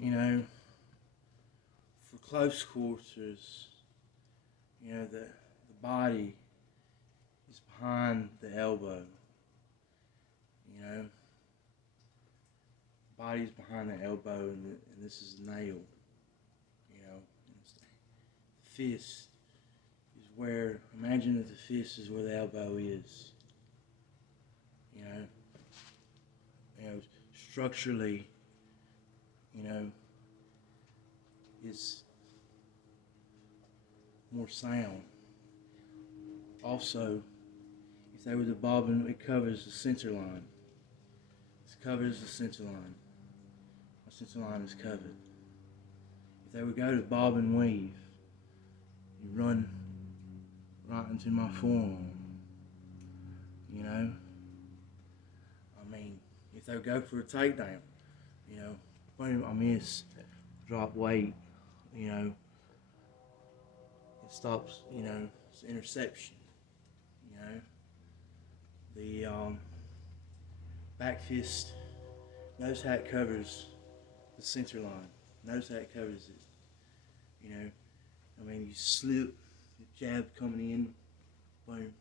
you know, for close quarters, the body is behind the elbow, you know, body's behind the elbow, and this is the nail, the fist is where, imagine that the fist is where the elbow is, you know, structurally, you know, is more sound. Also, if they were the bobbin, it covers the center line. It covers the center line. My center line is covered. If they would go to bob and weave, you run right into my forearm. You know? I mean, if they would go for a takedown, boom, I miss, drop weight, it stops, it's interception, The back fist, notice how it covers the center line. Notice how it covers it, I mean, you slip, the jab coming in, boom,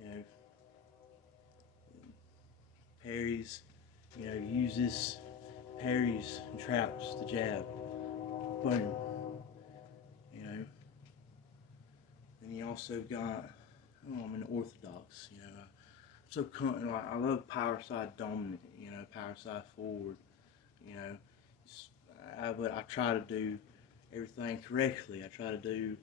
you know, parries, use this, parries and traps the jab, boom, Then you also got, I'm an orthodox, I'm so like, I love power side dominant, power side forward, but I try to do everything correctly. I try to do,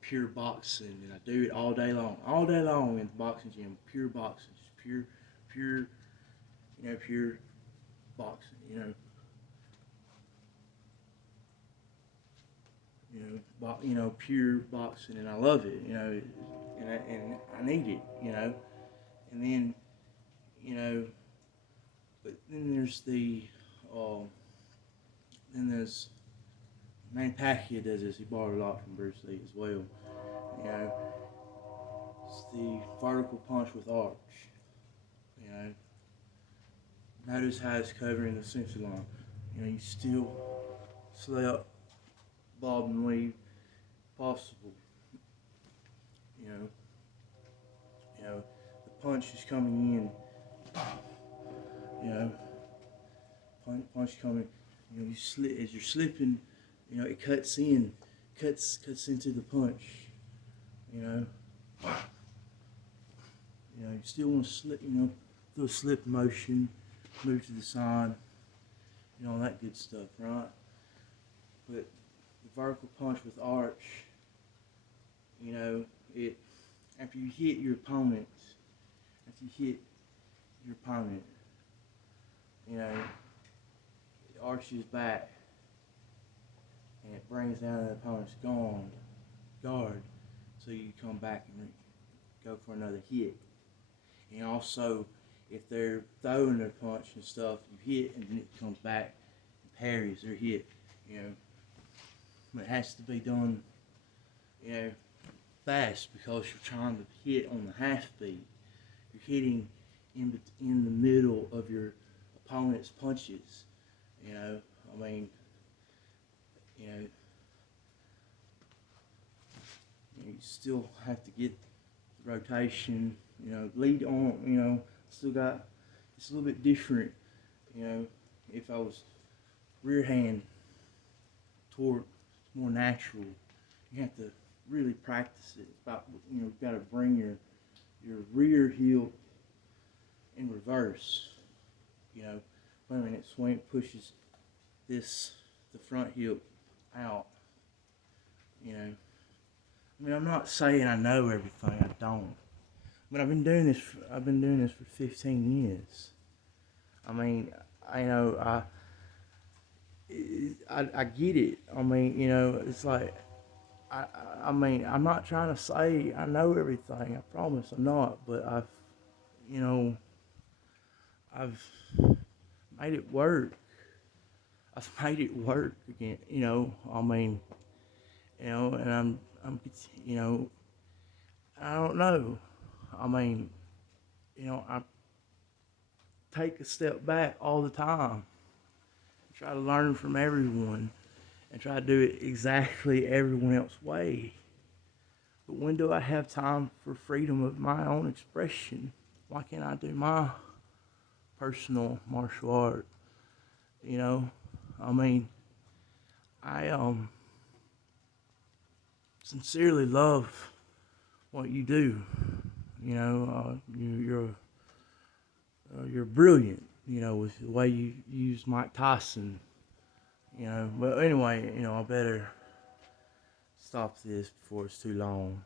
pure boxing, and I do it all day long in the boxing gym, pure boxing, just pure, pure boxing, pure boxing, and I love it, and I need it, and then, but then there's then there's Manny Pacquiao does this. He borrowed a lot from Bruce Lee as well. It's the vertical punch with arch. You know, notice how it's covering the center line. You still slip, bob and weave, possible. You know, the punch is coming in. Punch coming. You slip as you're slipping. It cuts into the punch. You still want to slip. Do a slip motion, move to the side. All that good stuff, right? But the vertical punch with arch. It after you hit your opponent. It arches back and it brings down the opponent's guard, so you come back and go for another hit. And also, if they're throwing their punch and stuff, you hit and then it comes back and parries their hit. But it has to be done, fast, because you're trying to hit on the half beat. You're hitting in the middle of your opponent's punches. You still have to get the rotation, lead on, still got, it's a little bit different, if I was rear hand toward, it's more natural. You have to really practice it. It's about, you've got to bring your rear heel in reverse, when it swing pushes the front hip out, I'm not saying I know everything, I don't. But I've been doing this for 15 years. I get it. It's like, I'm not trying to say I know everything. I promise I'm not. But I've made it work. I've made it work again. And I don't know. I take a step back all the time. Try to learn from everyone and try to do it exactly everyone else's way. But when do I have time for freedom of my own expression? Why can't I do my personal martial art? You know, I mean, I sincerely love what you do. You know, you're brilliant. You know, with the way you use Mike Tyson. You know, but anyway, you know, I better stop this before it's too long.